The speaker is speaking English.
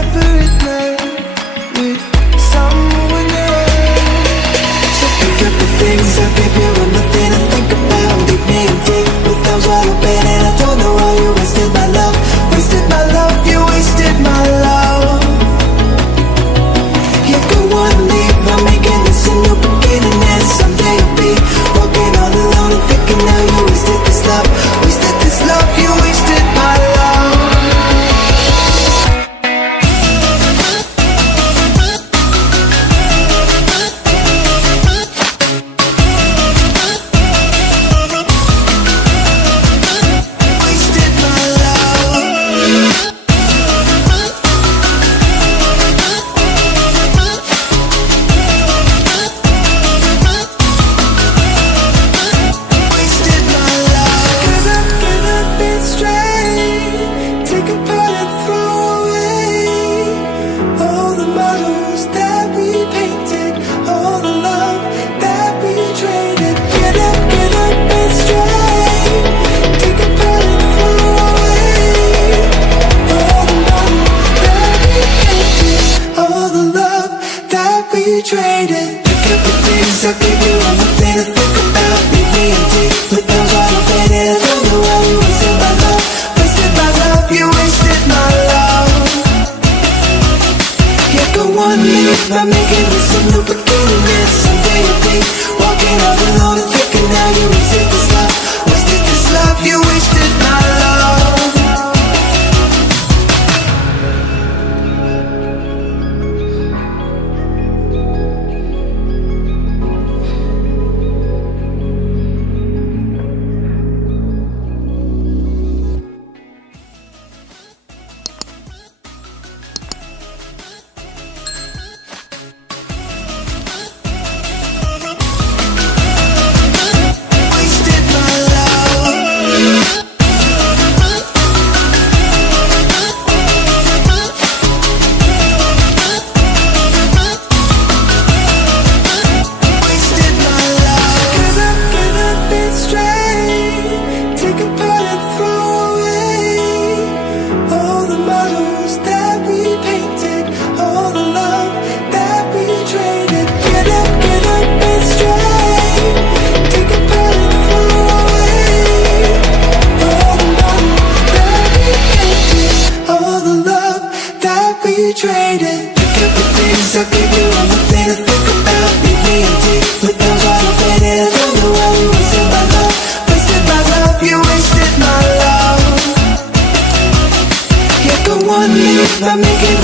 separate man with someone else. So pick up the things I give you and nothing to think about. Leave me empty with arms wide open, and I don't know why you wasted my love. Wasted my love, you wasted my love. Yeah, go on, leave, I'm making this a new beginning, and someday you'll be walking all alone and thinking now you wasted this love. Wasted this love, you wasted my love. Wasted my love. Wasted my love. Get up and straight. Take apart and throw away all the models that we painted, all the love that we traded. Get up and straight. Take apart and throw away all the models that we painted, all the love that we traded. Pick up the things I give you, I'm nothing to think about. Leave me empty with arms wide open, and I don't know why you wasted my love. Wasted my love, you wasted my love. Yeah, go on, leave, I'm making this a new beginning, and someday you'll be walking all alone and thinking now you wasted this love. Wasted this love, you wasted my love. Wasted my love. Wasted my love. Get up and straight. Take apart and throw away all the models that we painted, all the love that we traded. Get up and straight. Take apart and throw away all the models that we painted, all the love that we traded. Pick up the things I give you, I'm nothing to think about. Leave me empty with arms wide open, and I don't know why you wasted my love. Wasted my love, you wasted my love. Yeah, go on, leave, I'm making